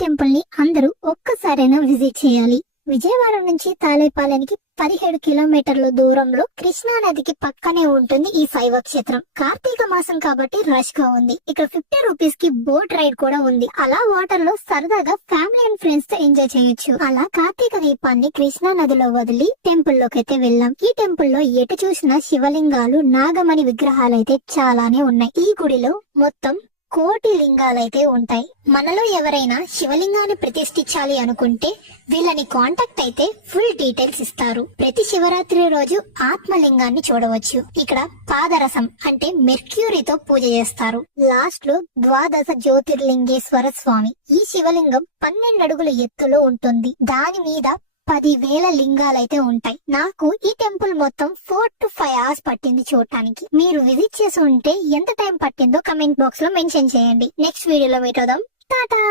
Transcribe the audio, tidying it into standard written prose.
Temple ని అందరూ ఒక్కసారైనా విజిట్ చేయాలి. విజయవాడ నుంచి తాళేపాలెనికి 17 కిలోమీటర్ల దూరంలో కృష్ణా నదికి పక్కనే ఉంటుంది ఈ శైవ క్షేత్రం. కార్తీక మాసం కాబట్టి రష్ గా ఉంది. ఇక్కడ 50 రూపీస్ కి బోట్ రైడ్ కూడా ఉంది. అలా వాటర్ లో సరదాగా ఫ్యామిలీ అండ్ ఫ్రెండ్స్ తో ఎంజాయ్ చేయొచ్చు. అలా కార్తీక దీపాన్ని కృష్ణా నదిలో వదిలి టెంపుల్ లోకి అయితే వెళ్ళాం. ఈ టెంపుల్ లో ఎటు చూసినా శివలింగాలు, నాగమణి విగ్రహాలు అయితే చాలానే ఉన్నాయి. ఈ గుడిలో మొత్తం 1 కోటి లింగాలైతే ఉంటాయి. మనలో ఎవరైనా శివలింగాన్ని ప్రతిష్ఠించాలి అనుకుంటే వీళ్ళని కాంటాక్ట్ అయితే ఫుల్ డీటెయిల్స్ ఇస్తారు. ప్రతి శివరాత్రి రోజు ఆత్మలింగాన్ని చూడవచ్చు. ఇక్కడ పాదరసం అంటే మెర్క్యూరీతో పూజ చేస్తారు. లాస్ట్ లో ద్వాదశ జ్యోతిర్లింగేశ్వర స్వామి. ఈ శివలింగం 12 అడుగుల ఎత్తులో ఉంటుంది. దాని మీద 10,000 లింగాలైతే ఉంటాయి. నాకు ఈ టెంపుల్ మొత్తం 4 to 5 hours పట్టింది చూడటానికి. మీరు విజిట్ చేసి ఉంటే ఎంత టైం పట్టిందో కమెంట్ బాక్స్ లో మెన్షన్ చేయండి. నెక్స్ట్ వీడియోలో మీట్ అవుదాం. టాటా.